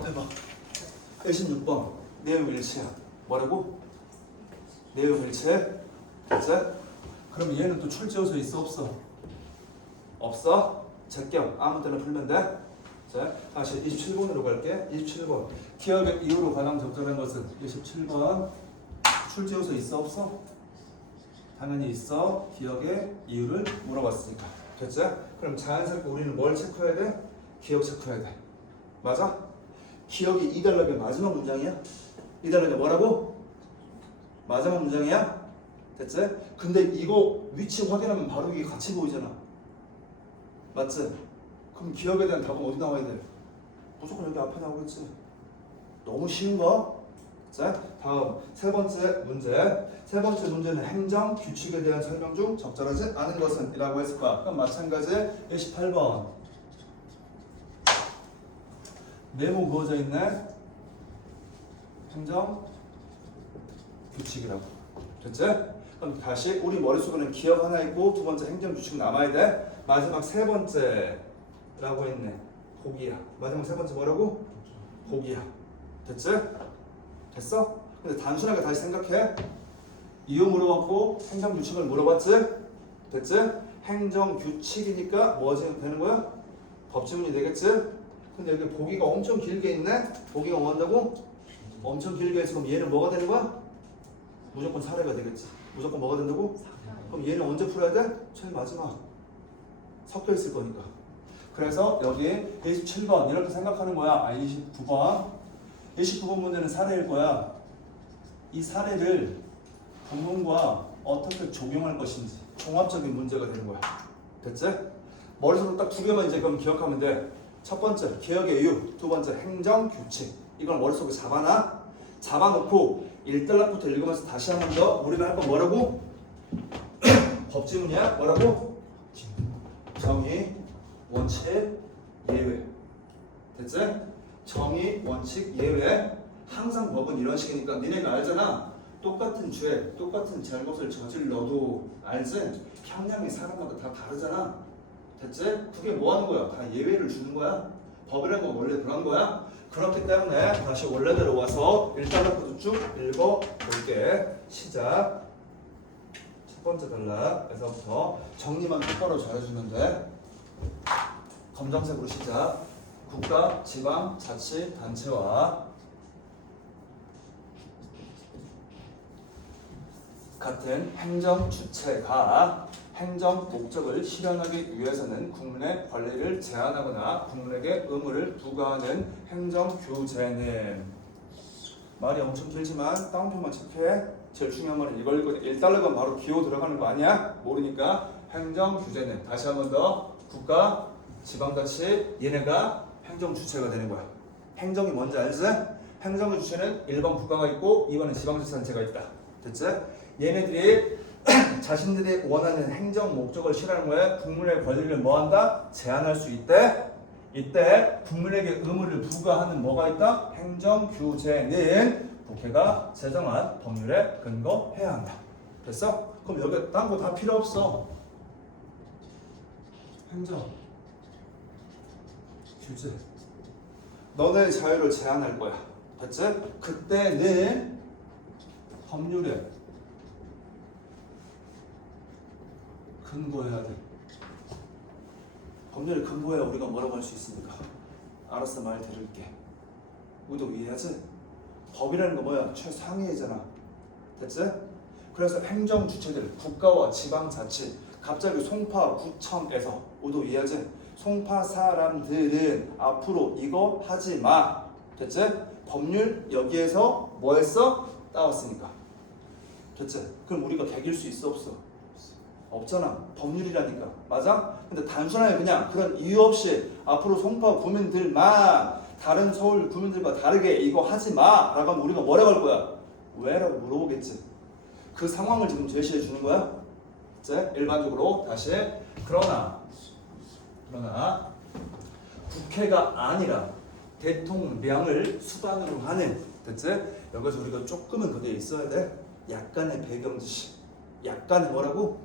답해봐. 16번 내용 일치야. 뭐라고? 내용 일치해? 됐지? 그럼 얘는 또 출제요소 있어 없어? 없어? 제껴. 아무 때나 풀면 돼. 자, 다시 27번으로 갈게. 27번 기억의 이유로 가장 적절한 것은 27번 출제요소 있어 없어? 당연히 있어. 기억의 이유를 물어봤으니까. 됐지? 그럼 자연스럽게 우리는 뭘 체크해야 돼? 기억 체크해야 돼. 맞아? 기억이 이 단락의 마지막 문장이야? 이 단락의 뭐라고? 마지막 문장이야? 됐지? 근데 이거 위치 확인하면 바로 이게 같이 보이잖아. 맞지? 그럼 기억에 대한 답은 어디 나와야 돼? 무조건 여기 앞에 나오겠지. 너무 쉬운 거? 자, 다음 세 번째 문제. 세 번째 문제는 행정 규칙에 대한 설명 중 적절하지 않은 것은 이라고 했을 거야. 그럼 마찬가지 28번 네모 그어져 있네. 행정 규칙이라고. 됐지? 그럼 다시 우리 머릿속에는 기억 하나 있고 두 번째 행정 규칙 남아야 돼. 마지막 세 번째라고 했네. 보기야. 마지막 세 번째 뭐라고? 보기야. 됐지? 됐어? 근데 단순하게 다시 생각해. 이유 물어봤고 행정 규칙을 물어봤지? 됐지? 행정 규칙이니까 뭐가 되는 거야? 법지문이 되겠지? 근데 여기 보기가 엄청 길게 있네? 보기가 뭐 한다고? 엄청 길게 해서 그럼 얘는 뭐가 되는 거야? 무조건 사례가 되겠지. 무조건 뭐가 된다고? 그럼 얘는 언제 풀어야 돼? 제일 마지막. 섞여 있을 거니까. 그래서 여기 27번 이렇게 생각하는 거야. 29번. 29번 문제는 사례일 거야. 이 사례를 본문과 어떻게 적용할 것인지 종합적인 문제가 되는 거야. 됐지? 머릿속으로 딱 두 개만 이제 그럼 기억하면 돼. 첫 번째 기억의 이유, 두 번째 행정 규칙. 이걸 머릿속에 잡아놔. 잡아놓고 1단락부터 읽으면서 다시 한 번 더 우리가 할 건 뭐라고? 법지문이야? 뭐라고? 정의, 원칙, 예외. 됐지? 정의, 원칙, 예외. 항상 법은 이런 식이니까 니네가 알잖아. 똑같은 죄, 똑같은 잘못을 저질러도 알지? 형량이 사람마다 다 다르잖아. 됐지? 그게 뭐 하는 거야? 다 예외를 주는 거야. 법이라는 건 원래 그런 거야. 그렇기 때문에 다시 원래대로 와서 1단락부터 쭉 읽어볼게. 시작. 첫 번째 단락에서부터 정리만 똑바로 잘해주면 돼. 검정색으로 시작. 국가, 지방, 자치, 단체와 같은 행정 주체가 행정 목적을 실현하기 위해서는 국민의 권리를 제한하거나 국민에게 의무를 부과하는 행정 규제는 말이 엄청 길지만 다운표만 체크해. 제일 중요한 말은 이걸 읽고 1달러가 바로 기호 들어가는 거 아니야? 모르니까 행정 규제는 다시 한 번 더 국가, 지방자치 얘네가 행정 주체가 되는 거야. 행정이 뭔지 알지? 행정의 주체는 1번 국가가 있고 2번은 지방자치단체가 있다. 됐지? 얘네들이 자신들이 원하는 행정 목적을 실현하는 거에 국민의 권리를 뭐한다? 제한할 수 있대. 이때 국민에게 의무를 부과하는 뭐가 있다? 행정 규제는 국회가 제정한 법률에 근거해야 한다. 됐어? 그럼 여기 딴 거 다 필요 없어. 행정 규제. 너네 자유를 제한할 거야. 됐지? 그때는 법률에 근거해야 돼. 법률에 근거해야 우리가 뭐라고 할 수 있습니까? 알았어, 말 들을게. 우리도 이해하지? 법이라는 거 뭐야? 최상위이잖아. 됐지? 그래서 행정 주체들, 국가와 지방자치, 갑자기 송파구청에서 우리도 이해하지? 송파 사람들은 앞으로 이거 하지 마. 됐지? 법률 여기에서 뭐 했어? 따왔으니까. 됐지? 그럼 우리가 개길 수 있어 없어? 없잖아. 법률이라니까. 맞아? 근데 단순하게 그냥 그런 이유 없이 앞으로 송파 구민들만 다른 서울 구민들과 다르게 이거 하지 마 라고 하면 우리가 뭐라고 할 거야? 왜? 라고 물어보겠지. 그 상황을 지금 제시해 주는 거야. 이제 일반적으로 다시 그러나 국회가 아니라 대통령을 수반으로 하는. 됐지? 여기서 우리가 조금은 그게 있어야 돼. 약간의 배경 지식. 약간의 뭐라고?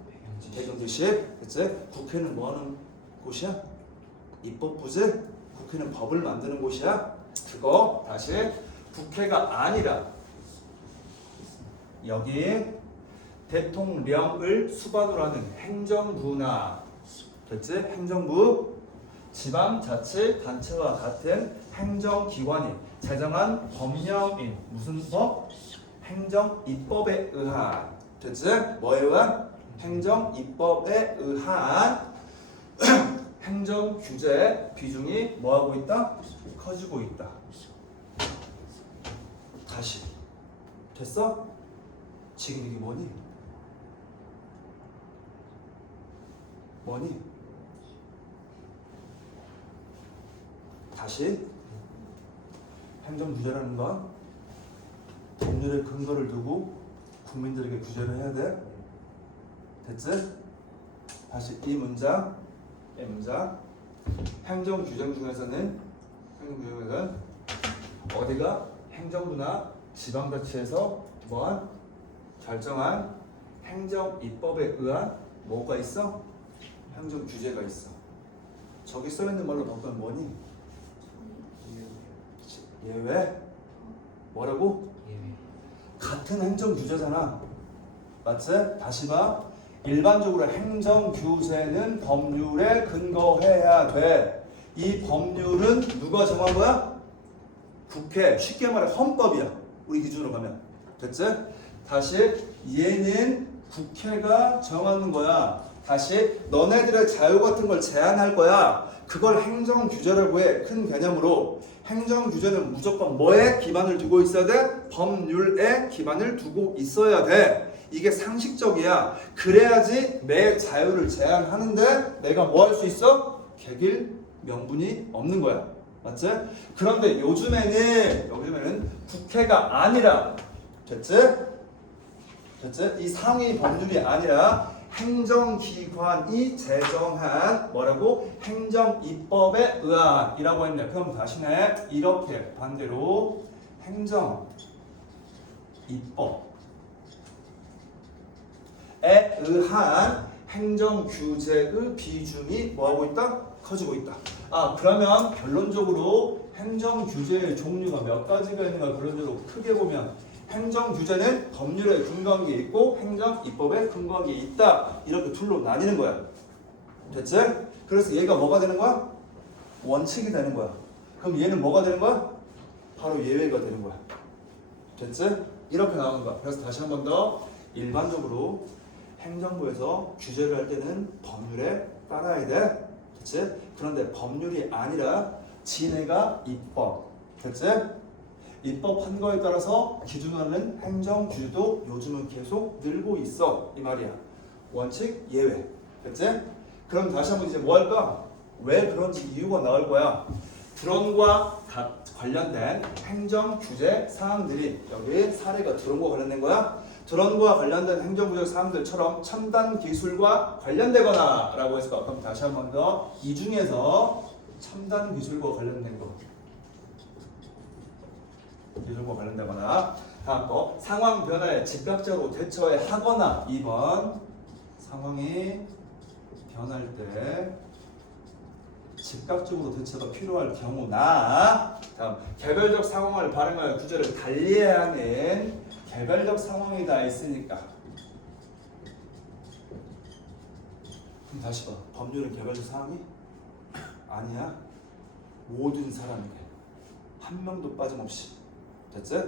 배경 지식. 됐지? 국회는 뭐 하는 곳이야? 입법부지? 국회는 법을 만드는 곳이야. 그거 다시 국회가 아니라 여기 대통령을 수반으로 하는 행정부나 됐지? 행정부 지방자치단체와 같은 행정기관이 제정한 법령인 무슨 법? 행정입법에 의한 됐지? 뭐에 의한? 행정입법에 의한 행정규제 비중이 뭐하고 있다? 커지고 있다. 다시 됐어? 지금 이게 뭐니? 뭐니? 다시 행정규제라는 건 법률의 근거를 두고 국민들에게 규제를 해야 돼. 됐지? 다시 이 문장 행정규정 중에서는 어디가 행정부나 지방자치에서 뭐한 결정한 행정입법에 의한 뭐가 있어? 행정규제가 있어. 저기 써있는 말로 바꾸면 뭐니? 예외? 뭐라고? 같은 행정규제잖아. 맞지? 다시 봐. 일반적으로 행정규제는 법률에 근거해야 돼. 이 법률은 누가 정한 거야? 국회. 쉽게 말해 헌법이야. 우리 기준으로 가면. 됐지? 다시 얘는 국회가 정하는 거야. 다시 너네들의 자유 같은 걸 제한할 거야. 그걸 행정규제라고 해. 큰 개념으로. 행정규제는 무조건 뭐에 기반을 두고 있어야 돼? 법률에 기반을 두고 있어야 돼. 이게 상식적이야. 그래야지 내 자유를 제한하는데 내가 뭐 할 수 있어? 객일 명분이 없는 거야. 맞지? 그런데 요즘에는 국회가 아니라 됐지? 이 상위 법률이 아니라 행정기관이 제정한 뭐라고? 행정입법에 의한이라고 했네. 그럼 다시네. 이렇게 반대로 행정입법에 의한 행정규제의 비중이 뭐하고 있다? 커지고 있다. 그러면 결론적으로 행정규제의 종류가 몇 가지가 있는가 결론적으로 크게 보면 행정규제는 법률에 근거한 게 있고 행정입법에 근거한 게 있다. 이렇게 둘로 나뉘는 거야. 됐지? 그래서 얘가 뭐가 되는 거야? 원칙이 되는 거야. 그럼 얘는 뭐가 되는 거야? 바로 예외가 되는 거야. 됐지? 이렇게 나오는 거야. 그래서 다시 한 번 더 일반적으로 행정부에서 규제를 할 때는 법률에 따라야 돼. 됐지? 그런데 법률이 아니라 지네가 입법. 됐지? 입법 한거에 따라서 기준하는 행정규제도 요즘은 계속 늘고 있어. 이 말이야. 원칙, 예외. 됐지? 그럼 다시 한번 이제 뭐 할까? 왜 그런지 이유가 나올 거야. 드론과 관련된 행정규제 사항들이 여기 사례가 드론과 관련된 거야. 드론과 관련된 행정구역 사항들처럼 첨단 기술과 관련되거나 라고 해서 그럼 다시 한 번 더 이 중에서 첨단 기술과 관련된 거 기술과 관련되거나 다음 거 상황 변화에 즉각적으로 대처해 하거나 2번 상황이 변할 때 즉각적으로 대처가 필요할 경우나 다음 개별적 상황을 반영하여 규제를 달리해야 하는 개별적 상황이 다 있으니까 그럼 다시 봐. 법률은 개별적 상황이 아니야. 모든 사람에게 한 명도 빠짐없이 됐지?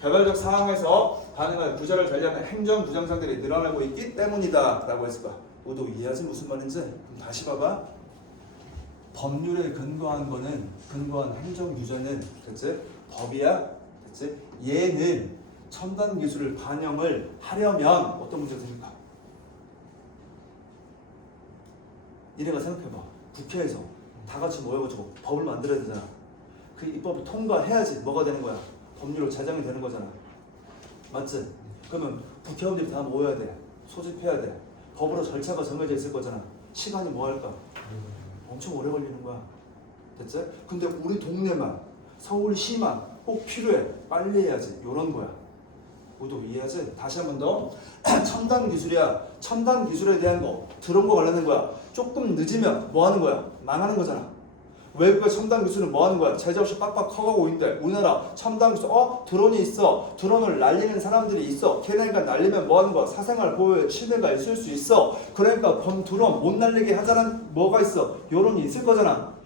개별적 상황에서 가능한 규제를 달리하는 행정 부정상들이 늘어나고 있기 때문이다 라고 했을 거야. 모두 이해하지 무슨 말인지? 그럼 다시 봐봐. 법률에 근거한 행정 규제는 됐지? 법이야. 됐지? 얘는 첨단 기술을 반영을 하려면 어떤 문제가 생길까? 이래가 생각해봐. 국회에서 다 같이 모여가지고 법을 만들어야 되잖아. 그 입법을 통과해야지 뭐가 되는 거야? 법률로 제정이 되는 거잖아. 맞지? 그러면 국회의원들이 다 모여야 돼. 소집해야 돼. 법으로 절차가 정해져 있을 거잖아. 시간이 뭐 할까? 엄청 오래 걸리는 거야. 됐지? 근데 우리 동네만 서울시만 꼭 필요해. 빨리 해야지. 요런 거야. 모두 이해하지? 다시 한 번 더. 첨단 기술이야. 첨단 기술에 대한 거 들은 거 관련된 거야. 조금 늦으면 뭐 하는 거야? 망하는 거잖아. 외국의 첨단 기술은 뭐 하는 거야? 제재없이 빡빡 커가고 있는데 우리나라 첨단 기술 드론이 있어. 드론을 날리는 사람들이 있어. 걔네가 날리면 뭐 하는 거야? 사생활 보호에 침해가 있을 수 있어. 그러니까 드론 못 날리게 하자는 뭐가 있어? 여론이 있을 거잖아.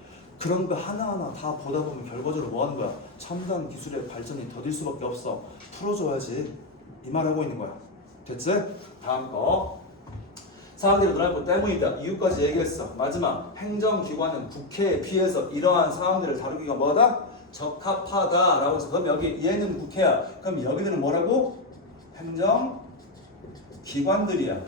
그런 거 하나하나 다 보다 보면 결과적으로 뭐 하는 거야? 첨단 기술의 발전이 더딜 수밖에 없어. 풀어줘야지. 이 말하고 있는 거야. 됐지? 다음 거. 사람들이 놀고 때문이다. 이유까지 얘기했어. 마지막. 행정기관은 국회에 비해서 이러한 사람들을 다루기가 뭐다? 적합하다라고 해서 그럼 여기 얘는 국회야. 그럼 여기는 뭐라고? 행정기관들이야.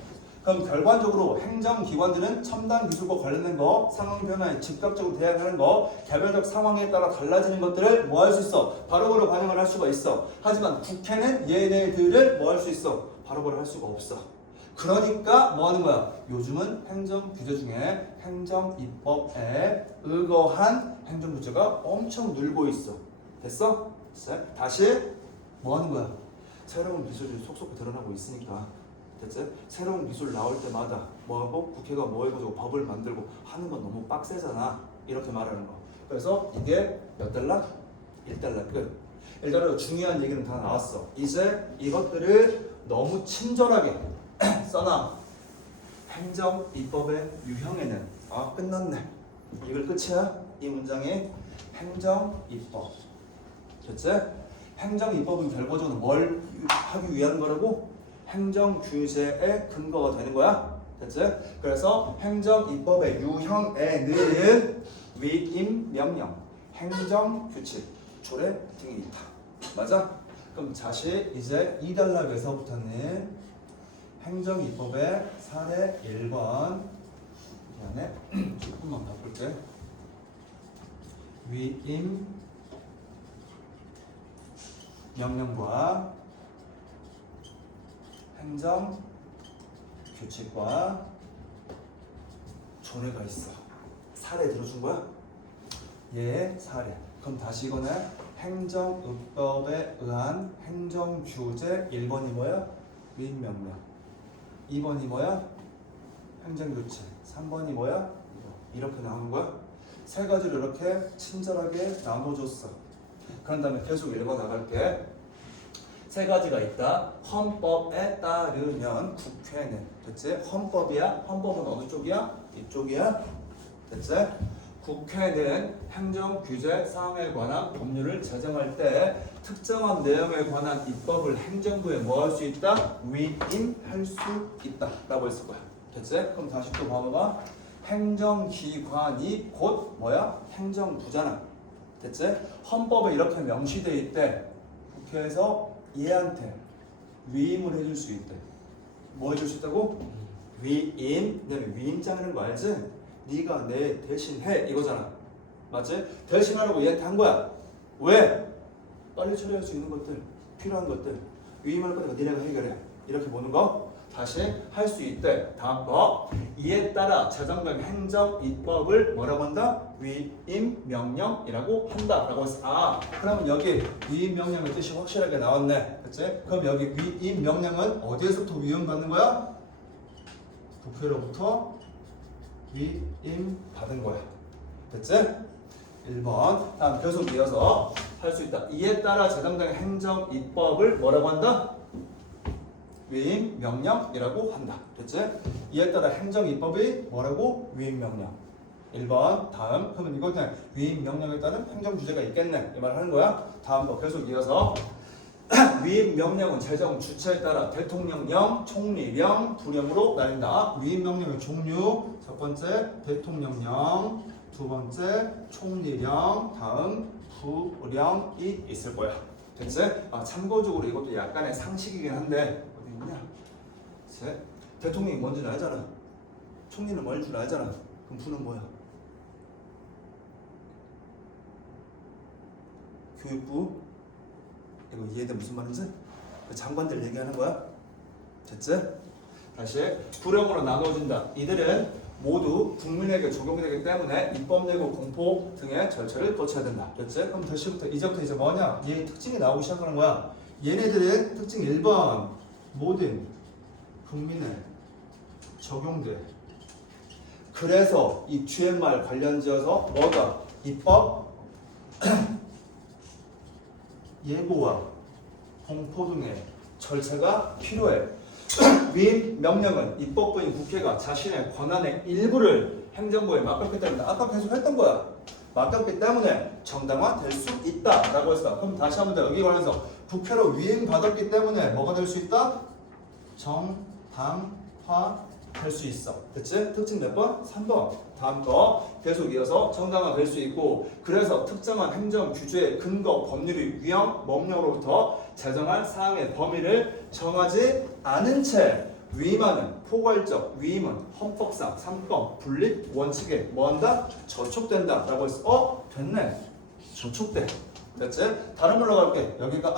그럼 결과적으로 행정기관들은 첨단 기술과 관련된 거, 상황 변화에 즉각적으로 대응하는 거, 개별적 상황에 따라 달라지는 것들을 뭐 할 수 있어? 바로바로 반영을 할 수가 있어. 하지만 국회는 얘네들을 뭐 할 수 있어? 바로바로 할 수가 없어. 그러니까 뭐 하는 거야? 요즘은 행정규제 중에 행정입법에 의거한 행정규제가 엄청 늘고 있어. 됐어? 다시 뭐 하는 거야? 새로운 기술이 속속 드러나고 있으니까. 됐지? 새로운 기술 나올 때마다 뭐하고 국회가 뭐 해가지고 법을 만들고 하는 건 너무 빡세잖아. 이렇게 말하는 거. 그래서 이게 몇 달러? 1달러 끝. 1달러 중요한 얘기는 다 나왔어. 이제 이것들을 너무 친절하게 써놔. 행정 입법의 유형에는 끝났네. 이걸 끝이야. 이 문장의 행정 입법. 됐지? 행정 입법은 결과적으로 뭘 하기 위한 거라고? 행정 규제의 근거가 되는 거야. 됐지? 그래서 행정 입법의 유형에는 위임 명령, 행정 규칙, 조례 등이 있다. 맞아? 그럼 다시 이제 2단락에서부터는 행정 입법의 사례 1번 미안해 조금만 바꿀게. 위임 명령과 행정 규칙과 조례가 있어. 사례 들어준 거야? 예, 사례. 그럼 다시 이거는 행정입법에 의한 행정규제 1번이 뭐야? 위임명령. 2번이 뭐야? 행정규칙. 3번이 뭐야? 이렇게 나오는 거야? 세 가지를 이렇게 친절하게 나눠줬어. 그런 다음에 계속 읽어나갈게. 세 가지가 있다. 헌법에 따르면 국회는 됐지? 헌법이야? 헌법은 어느 쪽이야? 이쪽이야? 됐지? 국회는 행정규제 사항에 관한 법률을 제정할 때 특정한 내용에 관한 입법을 행정부에 뭐 할 수 있다? 위임할 수 있다 라고 했을 거야. 됐지? 그럼 다시 또 봐봐봐. 행정기관이 곧 뭐야? 행정부잖아. 됐지? 헌법에 이렇게 명시되어 있대. 국회에서 얘한테 위임을 해줄 수 있대. 뭐 해줄 수 있다고? 위임. 그다음에 위임장이라는 거 알지? 네가 내 대신 해 이거잖아. 맞지? 대신하라고 얘한테 한 거야. 왜? 빨리 처리할 수 있는 것들, 필요한 것들 위임할 거니까 니네가 해결해. 이렇게 보는 거 다시 할 수 있대. 다음 거. 이에 따라 제정된 행정입법을 뭐라고 한다? 위임명령이라고 한다라고 했어. 그러면 여기 위임명령의 뜻이 확실하게 나왔네. 그치? 그럼 여기 위임명령은 어디에서부터 위임받는 거야? 국회로부터 위임 받은 거야. 됐지? 1번. 다음 계속 이어서 할 수 있다. 이에 따라 제정된 행정입법을 뭐라고 한다? 위임명령이라고 한다. 됐지? 이에 따라 행정입법이 뭐라고? 위임명령. 1번. 다음. 그러면 이거 그냥 위임명령에 따른 행정규제가 있겠네. 이 말 하는 거야. 다음 거 계속 이어서 위임명령은 제정 주체에 따라 대통령령, 총리령, 부령으로 나뉜다. 위임명령의 종류 첫 번째 대통령령, 두 번째 총리령, 다음 부령이 있을 거야. 됐지? 참고적으로 이것도 약간의 상식이긴 한데 어디 있냐? 대통령이 뭔지는 알잖아. 총리는 뭔 줄 알잖아. 그럼 부는 뭐야? 교육부. 이거 이해돼 무슨 말인지? 장관들 얘기하는 거야. 됐지? 다시 부령으로 나누어진다. 이들은 모두 국민에게 적용되기 때문에 입법 예고 공포 등의 절차를 거쳐야 된다. 됐지? 그럼 다시부터 이제부터 이제 뭐냐? 얘 특징이 나오기 시작하는 거야. 얘네들은 특징 1번 모든 국민에 적용돼. 그래서 이 GMR 관련지어서 뭐가 입법 예고와 공포 등의 절차가 필요해. 위임 명령은 입법부인 국회가 자신의 권한의 일부를 행정부에 맡겼기 때문에 아까 계속 했던 거야. 맡겼기 때문에 정당화될 수 있다라고 했어. 그럼 다시 한번 더 여기 관해서 국회로 위임받았기 때문에 뭐가 될 수 있다? 정당화 될 수 있어. 됐지? 특징 몇 번? 3번. 다음 거 계속 이어서 정당화 될 수 있고 그래서 특정한 행정 규제의 근거 법률이 위헌 법령으로부터 제정할 사항의 범위를 정하지 않은 채 위임하는 포괄적 위임은 헌법상 3권 분립 원칙에 뭐한다? 저촉된다 라고 했어. 됐네. 저촉돼. 됐지? 다른 걸로 갈게. 여기가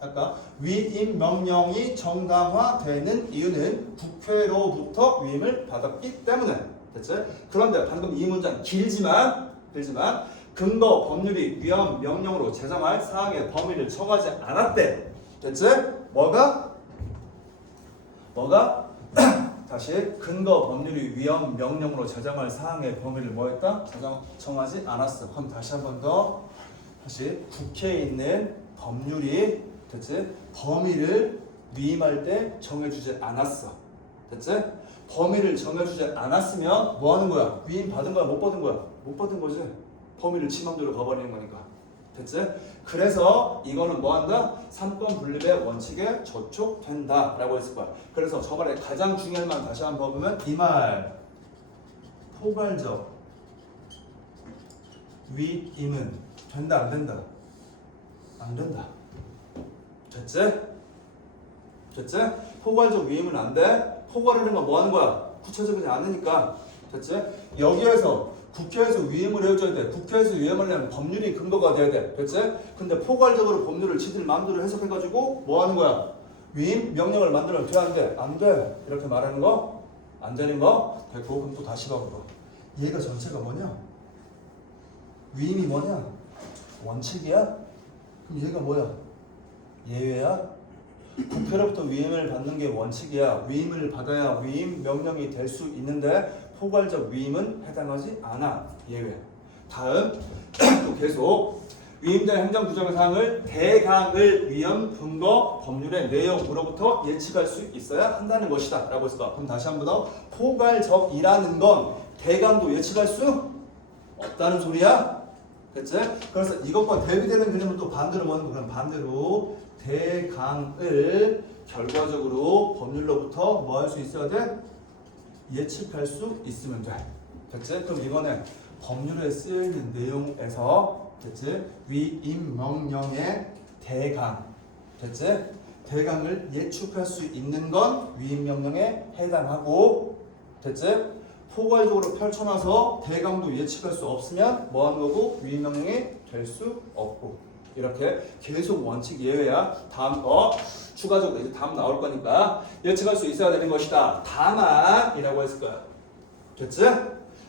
아까 위임 명령이 정당화되는 이유는 국회로부터 위임을 받았기 때문에. 됐지? 그런데 방금 이 문장 길지만 근거 법률이 위헌 명령으로 제정할 사항의 범위를 정하지 않았대. 됐지? 뭐가? 다시 근거 법률이 위헌 명령으로 제정할 사항의 범위를 뭐했다? 정하지 않았어. 그럼 다시 한 번 더 다시 국회에 있는 법률이 됐지? 범위를 위임할 때 정해주지 않았어. 됐지? 범위를 정해주지 않았으면 뭐 하는 거야? 위임 받은 거야? 못 받은 거야? 못 받은 거지. 범위를 지 맘대로 가버리는 거니까. 됐지? 그래서 이거는 뭐 한다? 3권 분립의 원칙에 저촉된다 라고 했을 거야. 그래서 저 말의 가장 중요한 말 다시 한번 보면 이 말 포괄적 위임은 된다 안 된다? 안 된다. 됐지? 포괄적 위임은 안 돼. 포괄하는 건 뭐 하는 거야? 구체적이지 않으니까. 됐지? 여기에서 국회에서 위임을 해줘야 돼. 국회에서 위임하려면 법률이 근거가 돼야 돼. 됐지? 근데 포괄적으로 법률을 지들 마음대로 해석해가지고 뭐 하는 거야? 위임 명령을 만들면 돼? 안 돼? 안 돼. 이렇게 말하는 거? 안 되는 거? 됐고 그럼 또 다시 봐봐. 얘가 전체가 뭐냐? 위임이 뭐냐? 원칙이야? 그럼 얘가 뭐야? 예외야? 국회로부터 위임을 받는 게 원칙이야. 위임을 받아야 위임 명령이 될 수 있는데 포괄적 위임은 해당하지 않아. 예외. 다음 또 계속 위임된 행정구조의 사항을 대강을 위헌 근거 법률의 내용으로부터 예측할 수 있어야 한다는 것이다 라고 했어. 그럼 다시 한 번 더 포괄적이라는 건 대강도 예측할 수 없다는 소리야. 됐지? 그래서 이것과 대비되는 개념은 또 반대로 뭐는 거야? 반대로 대강을 결과적으로 법률로부터 뭐 할 수 있어야 돼? 예측할 수 있으면 돼. 됐지? 그럼 이거는 법률에 쓰여있는 내용에서 됐지? 위임 명령의 대강. 됐지? 대강을 예측할 수 있는 건 위임 명령에 해당하고 됐지? 포괄적으로 펼쳐놔서 대강도 예측할 수 없으면 뭐 하는 거고? 위임 명령이 될 수 없고. 이렇게 계속 원칙 예외야. 다음 거 추가적으로 이제 다음 나올 거니까 예측할 수 있어야 되는 것이다. 다만이라고 했을 거야. 됐지?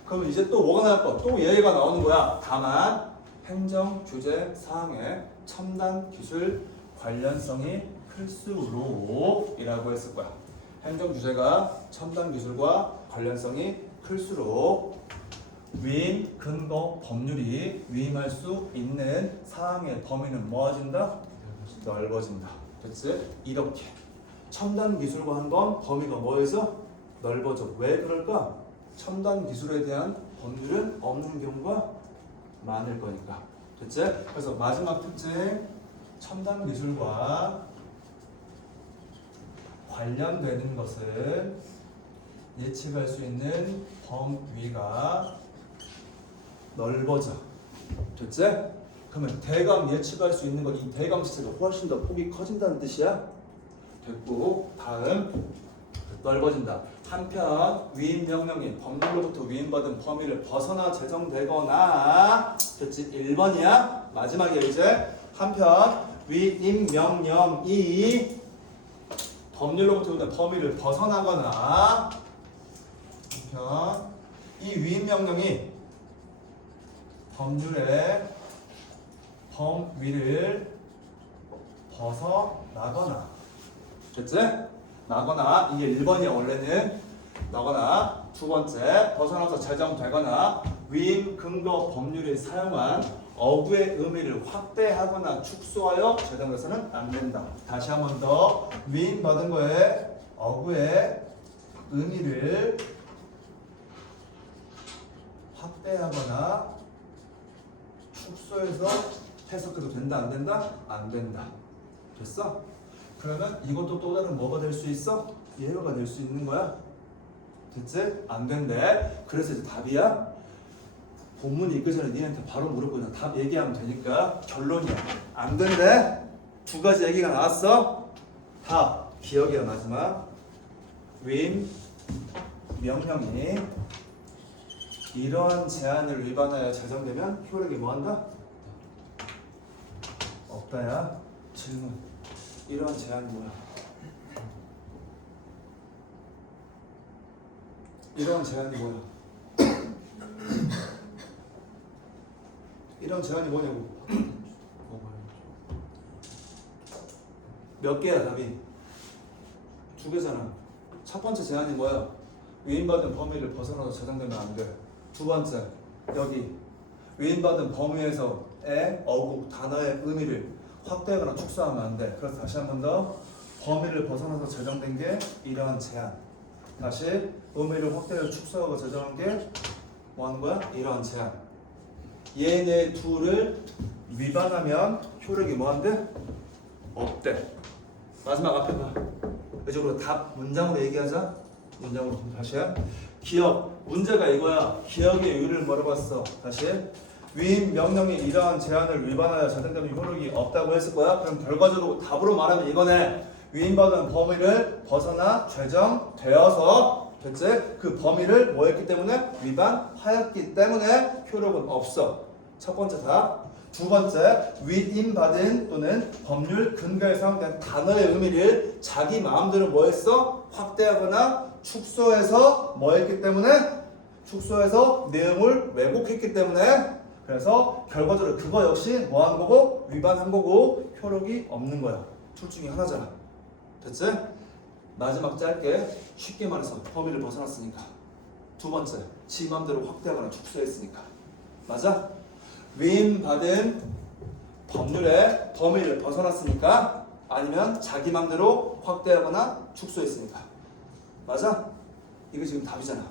그럼 이제 또 뭐가 나올 거? 또 예외가 나오는 거야. 다만 행정 규제 사항에 첨단 기술 관련성이 클수록 이라고 했을 거야. 행정 규제가 첨단 기술과 관련성이 클수록 위임 근거 법률이 위임할 수 있는 사항의 범위는 뭐해진다? 넓어진다. 됐지? 이렇게 첨단 기술과 한 건 범위가 뭐해서 넓어져. 왜 그럴까? 첨단 기술에 대한 법률은 없는 경우가 많을 거니까. 됐지? 그래서 마지막 특징 첨단 기술과 관련되는 것은 예측할 수 있는 범위가 넓어져. 됐지? 그러면 대강 예측할 수 있는 건 이 대강 자체가 훨씬 더 폭이 커진다는 뜻이야. 됐고 다음 넓어진다. 한편 위임 명령이 법률로부터 위임받은 범위를 벗어나 제정되거나 됐지? 1번이야. 마지막에 이제 한편 위임 명령이 법률로부터 범위를 벗어나거나 한편 이 위임 명령이 법률의 범위를 벗어나거나 됐지? 나거나 이게 1번이야 원래는 나거나 두 번째 벗어나서 제정되거나 위임 근거 법률이 사용한 어구의 의미를 확대하거나 축소하여 제정돼서는 안 된다. 다시 한 번 더. 위임받은 거에 어구의 의미를 확대하거나 축소해서 해석해도 된다 안 된다? 안 된다. 됐어? 그러면 이것도 또 다른 뭐가 될 수 있어? 예외가 될 수 있는 거야. 됐지? 안 된대. 그래서 이제 답이야. 본문 읽기 전에 니한테 바로 물어보고 그냥 답 얘기하면 되니까 결론이야. 안 된대. 두 가지 얘기가 나왔어. 답 기억이야. 마지막 위임 명령이 이러한 제한을 위반하여 제정되면 효력이 뭐한다? 없다야. 질문. 이러한 제한이 뭐야? 이러한 제한이 뭐야? 이러한 제한이 뭐냐고? 몇 개야 답이? 두 개잖아. 첫 번째 제한이 뭐야? 위임받은 범위를 벗어나서 제정되면 안 돼. 두 번째, 여기 위임받은 범위에서의 어구 단어의 의미를 확대하거나 축소하면 안 돼. 그래서 다시 한 번 더 범위를 벗어나서 제정된 게 이러한 제한. 다시 의미를 확대하고 축소하고 제정한 게 뭐 하는 거야? 이러한 제한. 얘네 둘을 위반하면 효력이 뭐 한대? 없대. 마지막 앞에 봐. 이쪽으로 답 문장으로 얘기하자. 문장으로 다시 해. 기억. 문제가 이거야. 기억의 이유를 물어봤어. 다시. 위임 명령이 이러한 제한을 위반하여 제정되는 효력이 없다고 했을 거야. 그럼 결과적으로 답으로 말하면 이거네. 위임받은 범위를 벗어나 제정되어서 됐지? 그 범위를 뭐 했기 때문에? 위반하였기 때문에 효력은 없어. 첫 번째 답. 두 번째, 위임받은 또는 법률 근거에 사용된 단어의 의미를 자기 마음대로 뭐 했어? 확대하거나 축소해서 뭐 했기 때문에? 축소해서 내용을 왜곡했기 때문에 그래서 결과적으로 그거 역시 뭐 한 거고? 위반한 거고 효력이 없는 거야. 둘 중에 하나잖아. 됐지? 마지막 짧게 쉽게 말해서 범위를 벗어났으니까. 두 번째, 지 맘대로 확대하거나 축소했으니까. 맞아? 위임받은 법률의 범위를 벗어났으니까 아니면 자기 맘대로 확대하거나 축소했으니까. 맞아? 이게 지금 답이잖아.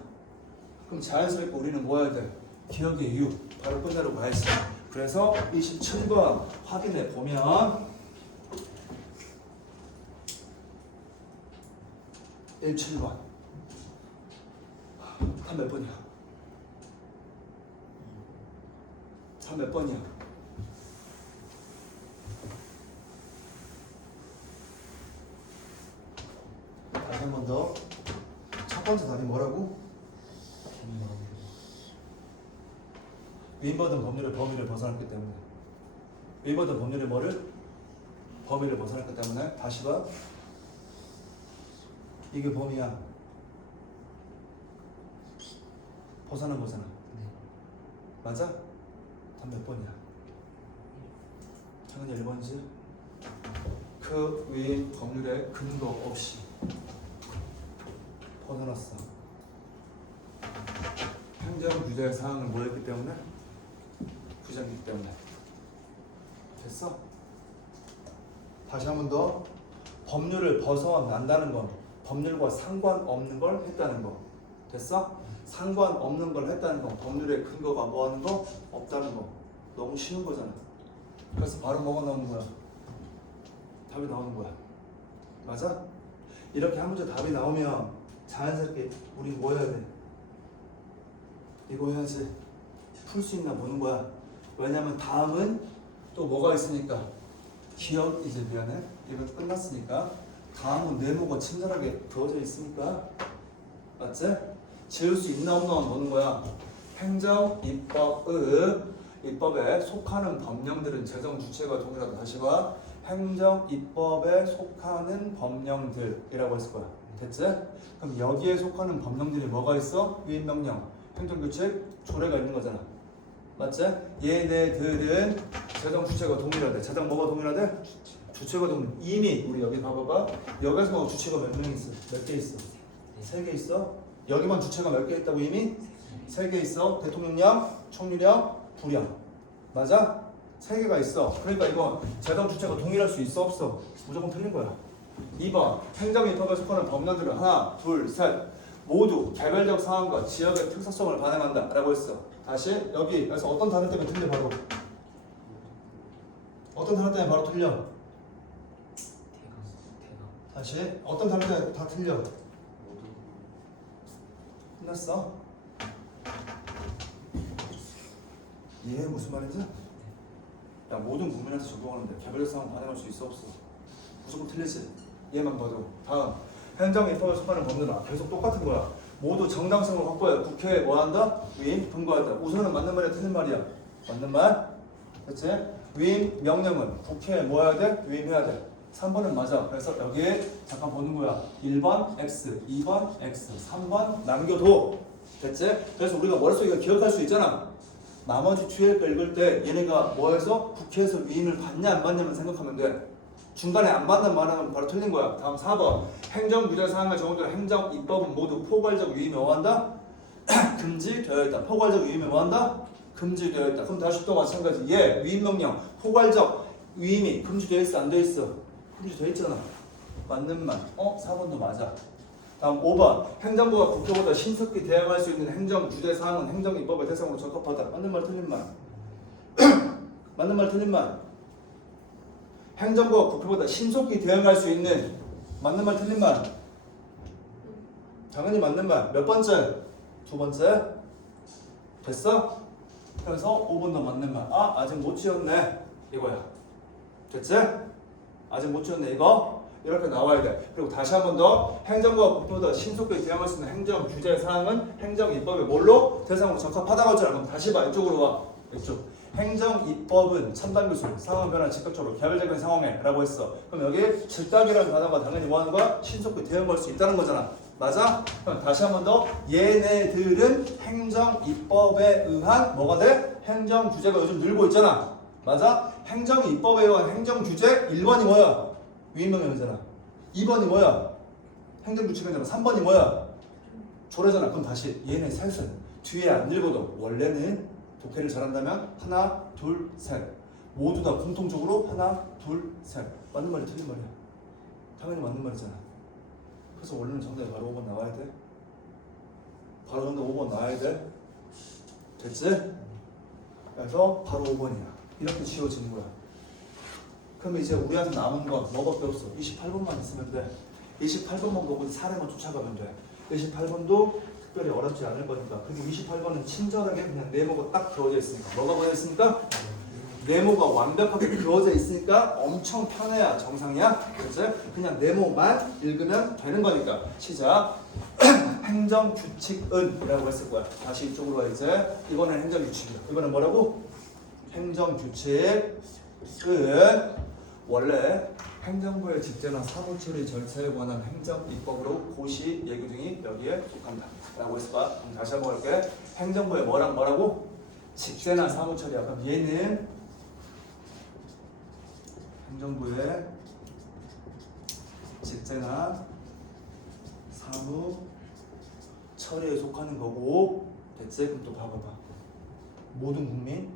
그럼 자연스럽게 우리는 뭐 해야 돼? 기억의 이유 바로 끝내러 가야지. 그래서 27번 확인해 보면 17번 답 몇 번이야? 답 몇 번이야? 다시 한 번 더. 첫 번째 답이 뭐라고? 위임받은 법률의 범위를 벗어났기 때문에. 위임받은 법률의 뭐를? 범위를 벗어났기 때문에. 다시 봐. 이게 범위야. 벗어난 거잖아. 맞아? 답 몇 번이야? 당연히 1번이지. 그 위임 법률의 근거 없이 벗어났어. 행정 규제 사항을 뭐 했기 때문에? 규정이기 때문에. 됐어? 다시 한 번 더. 법률을 벗어난다는 건 법률과 상관없는 걸 했다는 거. 됐어? 상관없는 걸 했다는 건 법률의 근거가 뭐 하는 거? 없다는 거. 너무 쉬운 거잖아. 그래서 바로 뭐가 나오는 거야? 답이 나오는 거야. 맞아? 이렇게 한 문제 답이 나오면 자연스럽게 우리 뭐 해야 돼? 이거 해야지. 풀 수 있나 보는 거야. 왜냐면 다음은 또 뭐가 있으니까. 기억 이제 미안해. 이거 끝났으니까 다음은 네모가 친절하게 그어져 있으니까. 맞지? 지을 수 있나 없나 보는 거야. 행정 입법에 속하는 법령들은 제정 주체가 동일하다. 다시 봐. 행정 입법에 속하는 법령들이라고 했을 거야. 됐지? 그럼 여기에 속하는 법령들이 뭐가 있어? 위임명령, 행정규칙, 조례가 있는 거잖아. 맞지? 얘네들은 제정 주체가 동일하대. 제정 뭐가 동일하대? 주체가 동일. 이미 우리 여기 봐봐봐. 여기서 뭐 주체가 몇 명 있어? 몇 개 있어? 3개 있어? 여기만 주체가 몇 개 있다고 이미? 세 개 있어. 대통령령, 총리령, 부령. 맞아? 세 개가 있어. 그러니까 이거 재정 주체가 동일할 수 있어 없어? 무조건 틀린 거야. 2번 행정입법에 속하는 법령들은 하나, 둘, 셋 모두 개별적 상황과 지역의 특성을 반영한다 라고 했어. 다시 여기에서 어떤 단어 때문에 틀려 바로. 어떤 단어 때문에 바로 틀려? 다시 어떤 단어 때문에 다 틀려? 끝났어? 이해해 무슨 말인지? 야 모든 국민한테 적용하는데 개별적 상황 반영할 수 있어 없어? 무조건 틀리지? 얘만 봐도. 다음 행정입법에 속하는 법률은 계속 똑같은 거야. 모두 정당성을 확보해 국회에 뭐 한다? 위임, 분과한다. 우선은 맞는 말이야 틀린 말이야? 맞는 말? 그치? 위임 명령은 국회에 뭐 해야 돼? 위임해야 돼. 3번은 맞아. 그래서 여기에 잠깐 보는 거야. 1번 X, 2번 X, 3번 남겨둬. 됐지? 그래서 우리가 머릿속에 기억할 수 있잖아. 나머지 뒤에 거 읽을 때 얘네가 뭐해서 국회에서 위임을 받냐 안 받냐만 생각하면 돼. 중간에 안 받는 말하면 바로 틀린 거야. 다음 4번 행정규제 사항과 적용되는 행정입법은 모두 포괄적 위임에 뭐한다? 금지되어 있다. 포괄적 위임에 뭐한다? 금지되어 있다. 그럼 다시 또 마찬가지. 얘 위임명령 포괄적 위임이 금지되어 있어 안 되어 있어? 금지되어 있잖아. 맞는 말. 4번도 맞아. 다음 5번 행정부가 국회보다 신속히 대응할 수 있는 행정규제 사항은 행정입법의 대상으로 적합하다. 맞는 말 틀린 말. 맞는 말 틀린 말. 행정부가 국회보다 신속히 대응할 수 있는 맞는 말 틀린 말. 당연히 맞는 말. 몇 번째? 두 번째. 됐어? 그래서 5번도 맞는 말. 아직 못 지었네 이거야. 됐지? 아직 못 지었네 이거. 이렇게 나와야 돼. 그리고 다시 한 번 더 행정부가 국회보다 신속히 대응할 수 있는 행정 규제 사항은 행정입법에 뭘로? 대상으로 적합하다고 했잖아. 그럼 다시 봐. 이쪽으로 와. 이쪽. 행정입법은 첨단 기술, 상황 변화 즉각적으로 개별적인 상황에 라고 했어. 그럼 여기 즉각이라는 단어가 당연히 뭐 하는 거야? 신속히 대응할 수 있다는 거잖아. 맞아? 그럼 다시 한 번 더 얘네들은 행정입법에 의한 뭐가 돼? 행정규제가 요즘 늘고 있잖아. 맞아? 행정입법에 의한 행정규제 1번이 뭐야? 위임명령이잖아. 2번이 뭐야? 행정규칙이잖아. 3번이 뭐야? 조례잖아. 그럼 다시 얘네 셋은 뒤에 안 읽어도 원래는 독해를 잘한다면 하나, 둘, 셋 모두 다 공통적으로 하나, 둘, 셋 맞는 말이 틀린 말이야. 당연히 맞는 말이잖아. 그래서 원래는 정답이 바로 5번 나와야 돼. 바로 정답 5번 나와야 돼. 됐지? 그래서 바로 5번이야. 이렇게 지워지는 거야. 그럼 이제 우리한테 남은 건 뭐밖에 없어. 28번만 있으면 돼. 28번만 보고 사례만 쫓아가면 돼. 28번도 특별히 어렵지 않을 거니까. 그리고 28번은 친절하게 그냥 네모가 딱 그어져 있으니까. 뭐가 그어져 있으니까? 네모가 완벽하게 그어져 있으니까 엄청 편해야 정상이야. 그치? 그냥 네모만 읽으면 되는 거니까. 시작. 행정규칙은 이라고 했을 거야. 다시 이쪽으로 와 이제. 이거는 행정규칙이야. 이거는 뭐라고? 행정규칙은 원래 행정부의 직제나 사무처리 절차에 관한 행정입법으로 고시, 예규 등이 여기에 속한다 라고 했을 거야. 그럼 다시 한번 볼게. 행정부의 뭐라고? 직제나 사무처리야. 그럼 얘는 행정부의 직제나 사무처리에 속하는 거고. 됐지? 그럼 또 봐봐봐. 모든 국민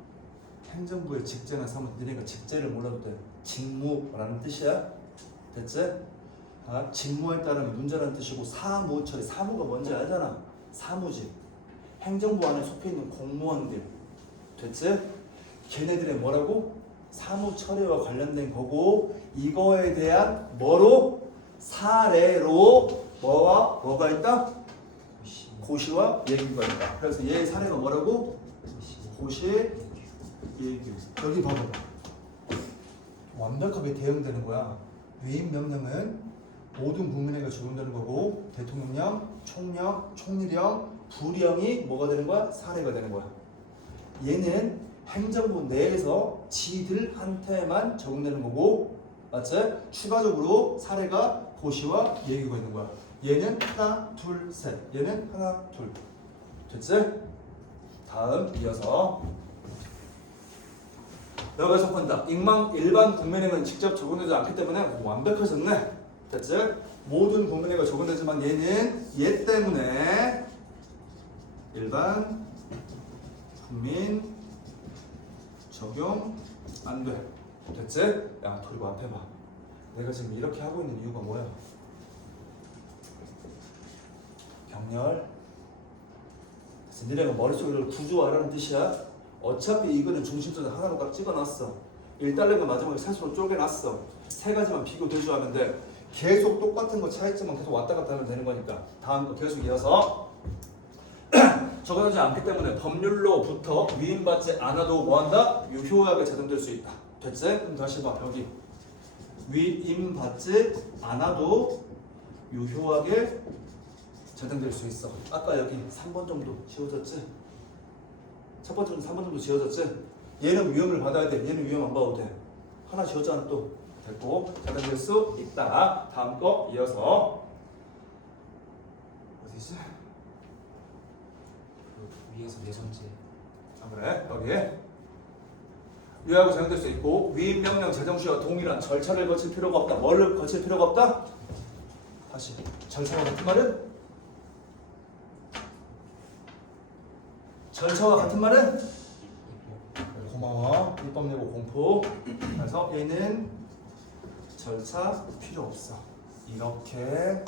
행정부의 직제나 사무, 너네가 직제를 몰라도 돼. 직무라는 뜻이야. 됐지? 직무에 따른 문제라는 뜻이고 사무처리, 사무가 뭔지 알잖아. 사무직. 행정부 안에 속해 있는 공무원들. 됐지? 걔네들의 뭐라고? 사무처리와 관련된 거고 이거에 대한 뭐로? 사례로 뭐가 있다? 고시와 예규가 있다. 그래서 얘의 사례가 뭐라고? 고시, 예규. 여기 봐봐. 완벽하게 대응되는 거야. 위임 명령은 모든 국민에게 적용되는 거고 대통령령, 총령, 총리령, 부령이 뭐가 되는 거야? 사례가 되는 거야. 얘는 행정부 내에서 지들한테만 적용되는 거고, 맞지? 추가적으로 사례가 고시와 예규가 있는 거야. 얘는 하나, 둘, 셋. 얘는 하나, 둘. 됐지? 다음 이어서 여기서 본다. 일반 국민에게는 직접 적용되지 않기 때문에 완벽해졌네. 됐지? 모든 국민에게 적용되지만 얘는 얘 때문에 일반 국민 적용 안 돼. 됐지? 야, 그리고 앞에 봐. 내가 지금 이렇게 하고 있는 이유가 뭐야? 병렬. 그래서 니네가 머릿속에 구조하라는 뜻이야. 어차피 이거는 중심선을 하나로 딱 찍어놨어. 1달러가 마지막에 셋으로 쪼개놨어. 세 가지만 비교 대조하면 돼. 계속 똑같은 거 차이점만 계속 왔다 갔다 하면 되는 거니까. 다음 거 계속 이어서 적용하지 않기 때문에 법률로부터 위임받지 않아도 뭐한다? 유효하게 제정될 수 있다. 됐지? 그럼 다시 봐. 여기 위임받지 않아도 유효하게 제정될 수 있어. 아까 여기 3번 정도 지워졌지? 첫 번째는 3번 정도 지워졌지? 얘는 위험을 받아야 돼. 얘는 위험 안 받아도 돼. 하나 지웠잖아 또. 됐고 제정될 수 있다. 다음 거 이어서 어디지? 위에서 네 번째. 아 그래? 여기 유효하게 제정될 수 있고 위임 명령 제정 시와 동일한 절차를 거칠 필요가 없다. 뭘 거칠 필요가 없다? 다시 절차와 같은 말은? 절차와 같은 말은? 고마워. 입법 내고 공포. 그래서 얘는 절차 필요 없어. 이렇게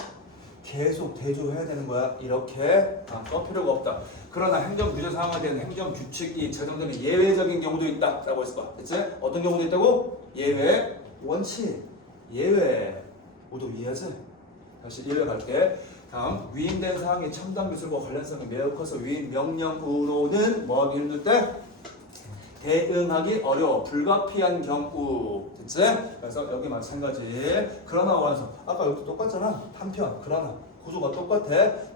계속 대조해야 되는 거야. 이렇게 써 필요가 없다. 그러나 행정규제 사항에 대한 행정규칙이 제정되는 예외적인 경우도 있다라고 했을 거야. 됐지? 어떤 경우도 있다고? 예외, 원칙, 예외. 모두 이해하지? 다시 예외 갈게. 다음 위임된 사항이 첨단 기술과 관련성이 매우 커서 위임 명령으로는 뭐하기 힘들 때? 대응하기 어려워 불가피한 경우. 됐지? 그래서 여기 마찬가지. 그러나 완성. 아까 여기 똑같잖아. 한편 그러나 구조가 똑같아.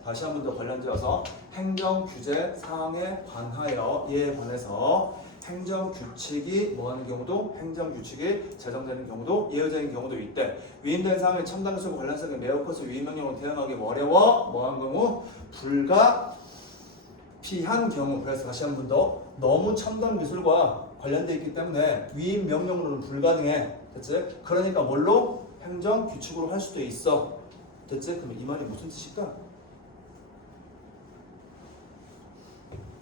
다시 한 번 더 관련지어서 행정규제 사항에 관하여 이에 관해서 행정규칙이 뭐하는 경우도 행정규칙이 제정되는 경우도 예외적인 경우도 있대. 위임된 사항의 첨단 기술과 관련성이 매우 커서 위임명령으로 대응하기 어려워 뭐한 경우? 불가피한 경우. 그래서 다시 한 번 더 너무 첨단 기술과 관련되어 있기 때문에 위임 명령으로는 불가능해. 됐지? 그러니까 뭘로? 행정 규칙으로 할 수도 있어. 됐지? 그럼 이 말이 무슨 뜻일까?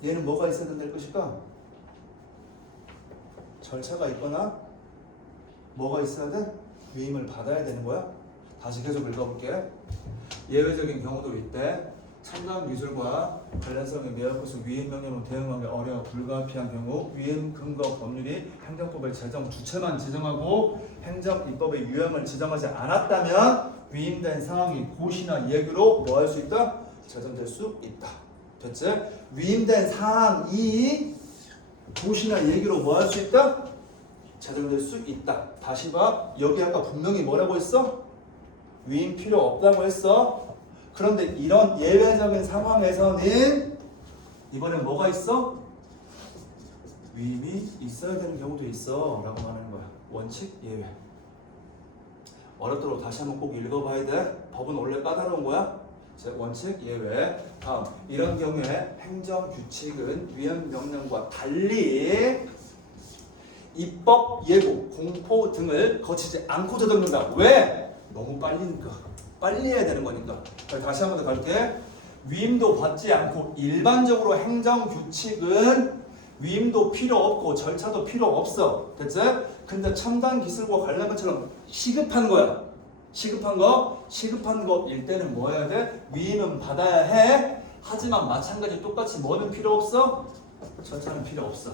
얘는 뭐가 있어야 된다는 것일까? 절차가 있거나 뭐가 있어야 돼? 위임을 받아야 되는 거야? 다시 계속 읽어볼게. 예외적인 경우도 있대. 첨단 기술과 관련성이 매우 커서 위임 명령으로 대응하기 어려워 불가피한 경우 위임 근거 법률이 행정법의 제정 주체만 지정하고 행정 입법의 유형을 지정하지 않았다면 위임된 상황이 고시나 예규로 뭐 할 수 있다? 제정될 수 있다. 됐지? 위임된 사항이 고시나 예규로 뭐 할 수 있다? 제정될 수 있다. 다시 봐. 여기 아까 분명히 뭐라고 했어? 위임 필요 없다고 했어. 그런데 이런 예외적인 상황에서는 이번엔 뭐가 있어? 위임이 있어야 되는 경우도 있어 라고 하는 거야. 원칙, 예외. 어렵도록 다시 한번 꼭 읽어봐야 돼. 법은 원래 까다로운 거야. 원칙, 예외. 다음, 이런 경우에 행정규칙은 위헌 명령과 달리 입법, 예고, 공포 등을 거치지 않고 제정된다. 왜? 너무 빨리니까. 빨리 해야 되는 거니까. 다시 한 번 더 갈게. 위임도 받지 않고 일반적으로 행정규칙은 위임도 필요 없고 절차도 필요 없어. 됐지? 근데 첨단 기술과 관련 것처럼 시급한 거야. 시급한 거일 때는 뭐 해야 돼? 위임은 받아야 해. 하지만 마찬가지 똑같이 뭐는 필요 없어? 절차는 필요 없어.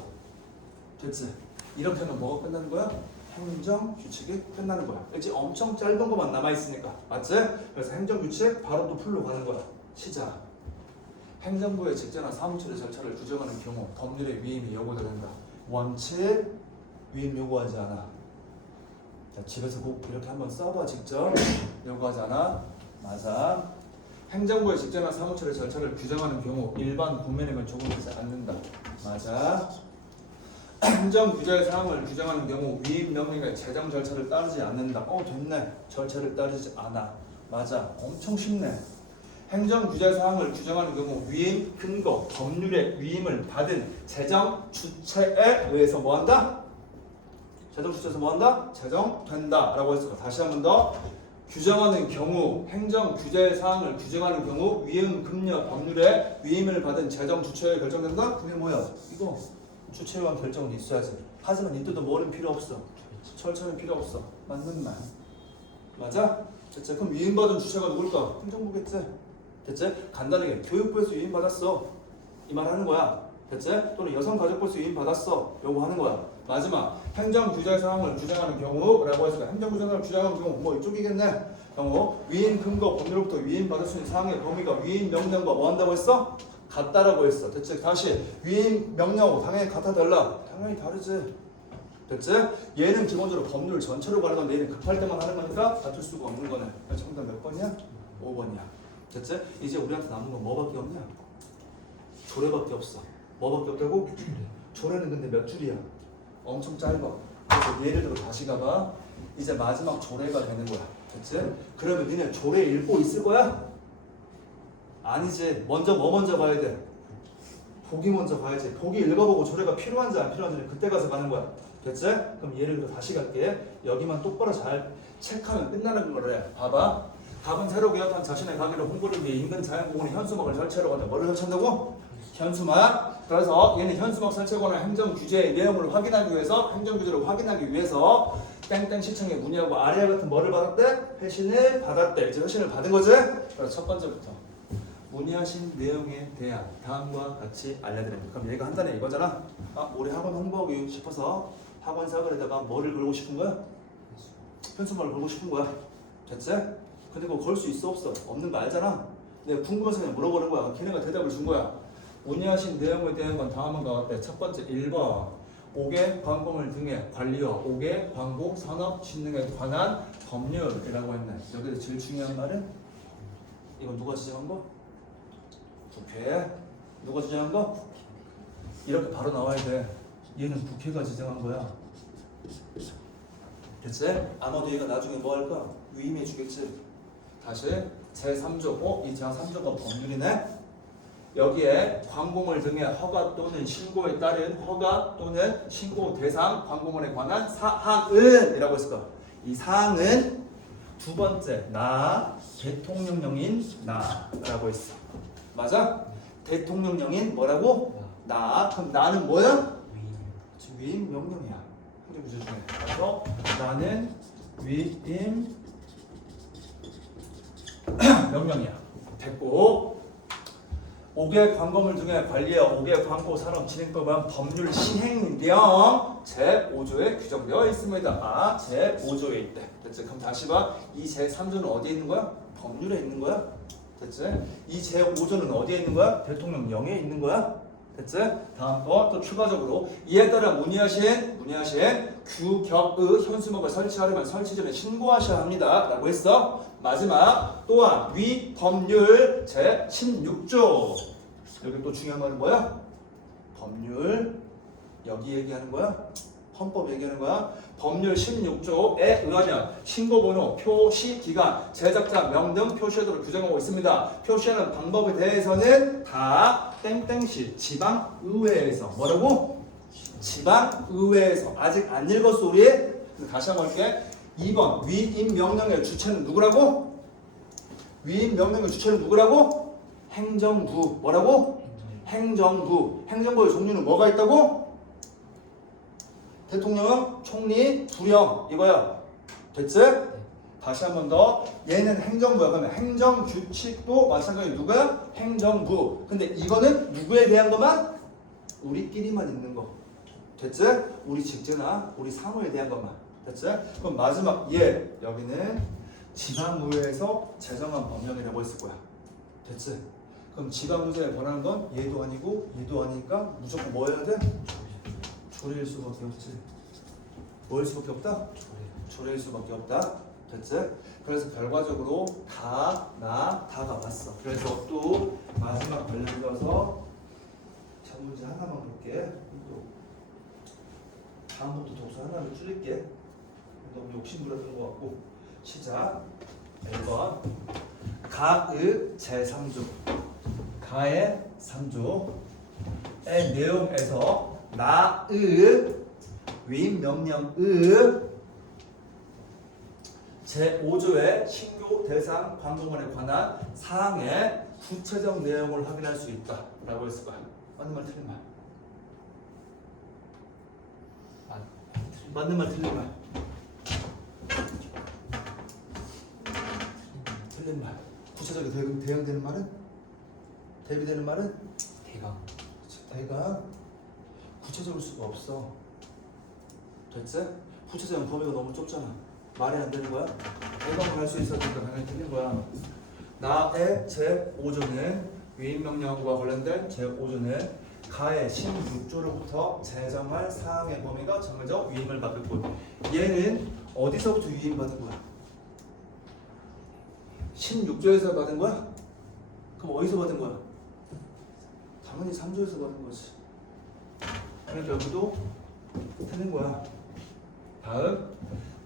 됐지? 이렇게 하면 뭐가 끝나는 거야? 행정규칙이 끝나는 거야. 이제 엄청 짧은 것만 남아있으니까. 맞지? 그래서 행정규칙 바로 또 풀로 가는 거야. 시작. 행정부의 직제나 사무처의 절차를 규정하는 경우 법률의 위임이 요구된다. 원칙, 위임 요구하지 않아. 자, 집에서 꼭 이렇게 한번 써봐. 직접. 요구하지 않아. 맞아. 행정부의 직제나 사무처의 절차를 규정하는 경우 일반 국민에게 적용되지 않는다. 맞아. 행정규제 사항을 규정하는 경우 위임 명령의 제정 절차를 따르지 않는다. 됐네. 절차를 따르지 않아. 맞아. 엄청 쉽네. 행정규제 사항을 규정하는 경우 위임 근거, 법률의 위임을 받은 제정 주체에 의해서 뭐한다? 제정 주체에서 뭐한다? 제정된다 라고 했을 거야. 다시 한 번 더. 규정하는 경우 행정 규제 사항을 규정하는 경우 위임 금려 법률에 위임을 받은 재정 주체에 결정된다? 그게 뭐야? 이거 주체에 관한 결정은 있어야지. 하지만 이때도 뭐는 필요 없어. 철저는 필요 없어. 맞는 말. 맞아? 됐지? 그럼 위임받은 주체가 누굴까? 행정부겠지? 됐지? 간단하게 교육부에서 위임받았어. 이 말 하는 거야. 됐지? 또는 여성가족부에서 위임받았어. 요거 하는 거야. 마지막 행정규제사항을 규정하는 경우라고 해서 행정규제사항을 규정하는 경우 뭐 이쪽이겠네. 경우 위임 근거 법률로부터 위임받을 수 있는 사항의 범위가 위임 명령과 뭐 한다고 했어? 같다라고 했어. 됐지? 다시 위임 명령하고 당연히 같아달라. 당연히 다르지. 됐지? 얘는 기본적으로 법률 전체로 가는 건데 얘는 급할 때만 하는 거니까 같을 수가 없는 거네. 정답 몇 번이야? 5번이야. 됐지? 이제 우리한테 남은 건 뭐밖에 없냐? 조례밖에 없어. 뭐밖에 없다고? 조례는 근데 몇 줄이야? 엄청 짧아. 그래서 예를 들어 다시 가봐. 이제 마지막 조례가 되는 거야. 됐지? 그러면 니네 조례 읽고 있을 거야? 아니지. 먼저 뭐 먼저 봐야 돼? 보기 먼저 봐야지. 보기 읽어보고 조례가 필요한지 안 필요한지는 그때 가서 가는 거야. 됐지? 그럼 예를 들어 다시 갈게. 여기만 똑바로 잘 체크하면 끝나는 거래. 봐봐. 답은 새로 개업한 자신의 가게를 홍보를 위해 인근 자연공원에 현수막을 설치하려고 하는데 뭐를 설치한다고? 현수막. 그래서 얘는 현수막 설치에 관한 행정 규제의 내용을 확인하기 위해서 행정 규제를 확인하기 위해서 땡땡 시청에 문의하고 아래와 같은 뭐를 받았대? 회신을 받았대. 이제 회신을 받은 거지? 그래서 첫 번째부터 문의하신 내용에 대한 다음과 같이 알려드립니다. 그럼 얘가 한다네 이거잖아. 아, 우리 학원 홍보하고 싶어서 학원 사글에다가 뭐를 걸고 싶은 거야? 현수막을 걸고 싶은 거야. 됐지? 근데 그거 걸 수 있어 없어? 없는 거 알잖아. 내가 궁금해서 그냥 물어보는 거야. 걔네가 대답을 준 거야. 문의하신 내용에 대한 건 다음과 같대. 첫 번째 1번 5개 광고물 등의 관리와 5개 광고 산업 진흥에 관한 법률이라고 했네. 여기서 제일 중요한 말은 이건 누가 지정한 거? 국회. 누가 지정한 거? 이렇게 바로 나와야 돼. 얘는 국회가 지정한 거야. 됐지? 아마도 얘가 나중에 뭐 할까? 위임해 주겠지. 다시 제3조. 이 제3조가 법률이네. 여기에 광고물 등의 허가 또는 신고에 따른 허가 또는 신고 대상 광고물에 관한 사항은 이라고 했을 거야. 이 사항은 두 번째 나 대통령령인 나라고 했어. 맞아? 대통령령인 뭐라고? 나. 그럼 나는 뭐야? 위임 명령이야. 행정규제 중에. 그래서 나는 위임 명령이야. 됐고 5개 광고물 등의 관리와 5개 광고 산업 진행법은 법률 시행령 제5조에 규정되어 있습니다. 아, 제5조에 있대. 됐지? 그럼 다시 봐. 이 제3조는 어디에 있는 거야? 법률에 있는 거야. 됐지? 이 제5조는 어디에 있는 거야? 대통령령에 있는 거야. 됐지? 다음 거 또 추가적으로 이에 따라 문의하신 규격의 현수막을 설치하려면 설치 전에 신고하셔야 합니다. 라고 했어. 마지막 또한 위 법률 제16조. 여기 또 중요한 말은 뭐야? 법률. 여기 얘기하는 거야? 헌법 얘기하는 거야? 법률 16조에 의하면 신고번호, 표시 기간, 제작자 명 등 표시하도록 규정하고 있습니다. 표시하는 방법에 대해서는 다 땡땡시 지방의회에서 뭐라고? 지방의회에서. 아직 안 읽었어 우리? 다시 한번 할게. 2번 위임명령의 주체는 누구라고? 위임명령의 주체는 누구라고? 행정부. 뭐라고? 행정부. 행정부의 종류는 뭐가 있다고? 대통령, 총리, 부령 이거야. 됐지? 다시 한 번 더. 얘는 행정부야. 그러면 행정규칙도 마찬가지로 누가? 행정부. 근데 이거는 누구에 대한 것만? 우리끼리만 있는 거. 됐지? 우리 직제나 우리 사무에 대한 것만. 됐지? 그럼 마지막 얘 여기는 지방의회에서 제정한 법령이라고 했을 거야. 됐지? 그럼 지방의회에 권하는 건 얘도 아니고 얘도 아니니까 무조건 뭐 해야 돼? 조례일 수밖에 없지. 뭐일 수밖에 없다? 조례일 수밖에 없다. 됐지? 그래서 결과적으로 다가 왔어. 그래서 또 마지막 관련돼서 자 문제 하나만 볼게. 또 다음부터 독서 하나를 줄일게. 너무 욕심 부렸던 것 같고. 시작. 1번 가의 제3조 가의 3조의 내용에서 나의 위임 명령의 제5조의 신규 대상 광고문에 관한 사항의 구체적 내용을 확인할 수 있다 라고 했을 거야. 맞는 말 틀린 말? 맞는 말 틀린 말? 틀린 말. 구체적으로 대응되는 말은? 대비되는 말은? 대강. 대강. 구체적일 수가 없어. 됐지? 구체적인 범위가 너무 좁잖아. 말이 안 되는 거야? 대강을 할 수 있었으니까 당연히 틀린 거야. 나의 제5조는 위임명령과 관련된 제5조는 가의 16조로부터 제정할 사항의 범위가 정해져 위임을 받을 곳. 얘는 어디서부터 위임받은 거야? 16조에서 받은 거야? 그럼 어디서 받은 거야? 당연히 3조에서 받은 거지. 그러니까 여기도 틀린 거야. 다음,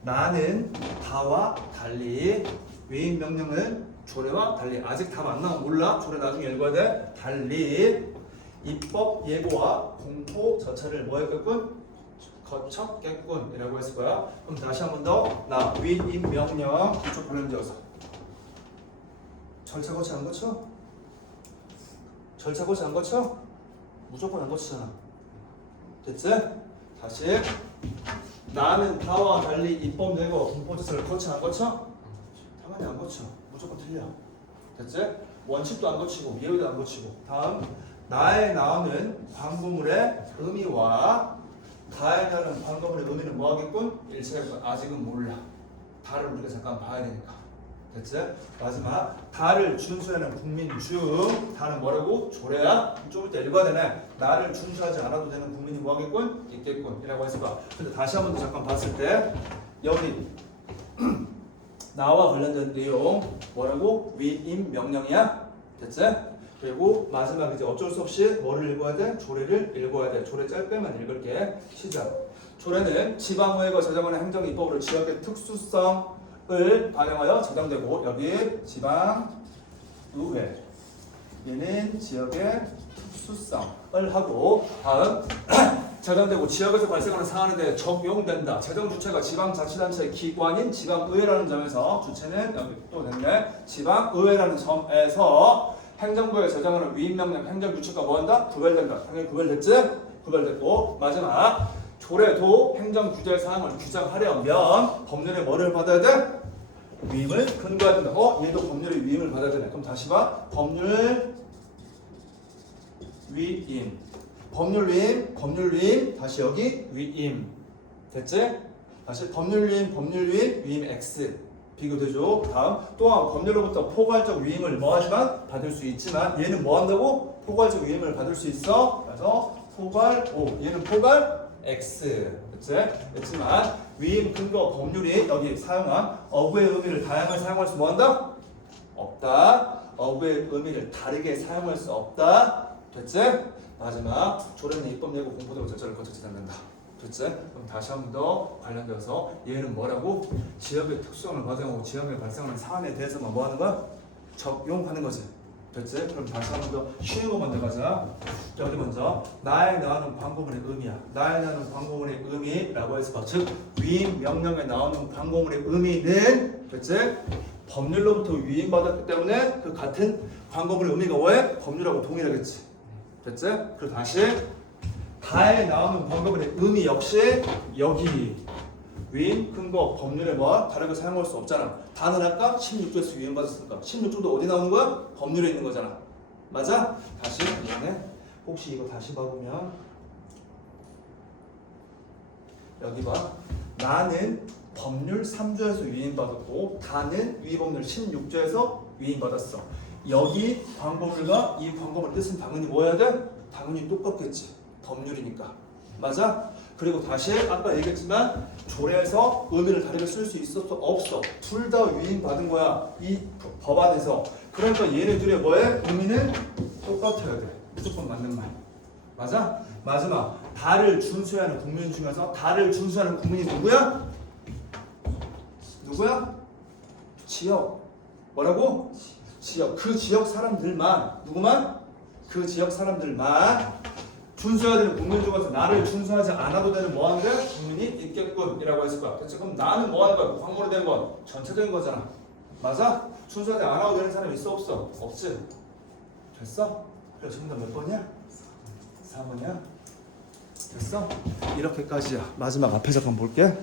나는 다와 달리 위임 명령은 조례와 달리, 아직 답 안 나오면 몰라. 조례 나중에 읽어야 돼. 달리 입법 예고와 공포 절차를 뭐 했겠군? 거쳤겠군이라고 했을 거야. 그럼 다시 한 번 더. 나 위임 명령 이쪽 관련되어서 절차 거치 안 거쳐? 절차 거치 안 거쳐? 무조건 안 거치잖아. 됐지? 다시. 나는 다와 달리 입법 예고 공포 절차를 거쳐 안 거쳐? 당연히 안 거쳐. 무조건 틀려. 됐지? 원칙도 안 거치고 예외도 안 거치고. 다음, 나에 나오는 광고물의 의미와 다에 나오는 광고물의 의미는 뭐 하겠군? 일체겠군. 아직은 몰라. 다를 우리가 잠깐 봐야 되니까. 됐지? 마지막, 다를 준수하는 국민 중 다는 뭐라고? 조례야? 좀 이따 읽어야 되네. 나를 준수하지 않아도 되는 국민이 뭐 하겠군? 있겠군 이라고 했을 거야. 근데 다시 한 번 더 잠깐 봤을 때 여기 나와 관련된 내용 뭐라고? 위임 명령이야. 됐지? 그리고 마지막 이제 어쩔 수 없이 뭐를 읽어야 돼? 조례를 읽어야 돼. 조례 짧게만 읽을게. 시작. 조례는 지방의회가 제정하는 행정 입법으로 지역의 특수성을 반영하여 제정되고, 여기 지방의회 얘는 지역의 특수성을 하고, 다음 제정되고 지역에서 발생하는 사안에 대해 적용된다. 제정 주체가 지방자치단체의 기관인 지방의회라는 점에서, 주체는 여기 또 됐네. 지방의회라는 점에서 행정부에 제정하는 위임명령 행정규칙과 뭐한다? 구별된다. 당연히 구별됐지? 구별됐고, 마지막 조례도 행정규제 사항을 규정하려면 법률의 뭐를 받아야 돼? 위임을 근거해야 된다. 얘도 법률의 위임을 받아야 되네. 그럼 다시 봐. 법률 위임. 법률 위임, 다시 여기 위임. 됐지? 다시 법률 위임, 위임 X. 비교되죠. 다음, 또한 법률로부터 포괄적 위임을 뭐 하지만 받을 수 있지만, 얘는 뭐 한다고? 포괄적 위임을 받을 수 있어. 그래서 포괄 O, 얘는 포괄 X. 그치? 그렇지만 위임 근거 법률이 여기 사용한 어구의 의미를 다양하게 사용할 수 뭐 한다? 없다. 어구의 의미를 다르게 사용할 수 없다. 됐지? 마지막, 조례는 입법 예고 공포되고 절차를 거쳐 진행된다. 됐지? 그럼 다시 한 번 더 관련되어서 얘는 뭐라고? 지역의 특수성을 반영하고 지역에 발생하는 사안에 대해서만 뭐 하는 거야? 적용하는 거지. 됐지? 그럼 다시 한 번 더 쉬운 거 먼저 가자. 여기 먼저 나에 나오는 광고물의 의미야. 나에 나오는 광고물의 의미라고 해서 즉 위임 명령에 나오는 광고물의 의미는, 됐지? 법률로부터 위임받았기 때문에 그 같은 광고물의 의미가 뭐해? 법률하고 동일하겠지. 됐지? 그리고 다시 다에 나오는 광고물의 의미 역시 여기 위임, 근거, 법률에 뭐 다르게 사용할 수 없잖아. 다는 아까 16조에서 위임받았으니까 16조도 어디 나오는 거야? 법률에 있는 거잖아. 맞아? 다시 이번에 혹시 이거 다시 봐보면 여기 봐. 나는 법률 3조에서 위임받았고 다는 위법률 16조에서 위임받았어. 여기 광고물과 이 광고물 뜻은 당연히 뭐 해야 돼? 당연히 똑같겠지. 법률이니까. 맞아? 그리고 다시 아까 얘기했지만 조례에서 의미를 다르게 쓸 수 있어? 없어. 둘 다 위임받은 거야. 이 법안에서. 그러니까 얘네 둘의 뭐에? 의미는 똑같아야 돼. 무조건 맞는 말. 맞아? 마지막, 다를 준수하는 국민 중에서 다를 준수하는 국민이 누구야? 누구야? 지역. 뭐라고? 지역. 그 지역 사람들만. 누구만? 그 지역 사람들만 준수해야 되는 국민 중에서 나를 준수하지 않아도 되는 뭐 하는 데 국민이 있겠군이라고 했을 거야. 그치? 그럼 나는 뭐 하는 거야? 광고로 된 건 전체적인 거잖아. 맞아? 준수하지 않아도 되는 사람 있어 없어? 없지. 됐어? 그래 정답 몇 번이야? 4번이야? 됐어? 이렇게까지야. 마지막 앞에 잠깐 볼게.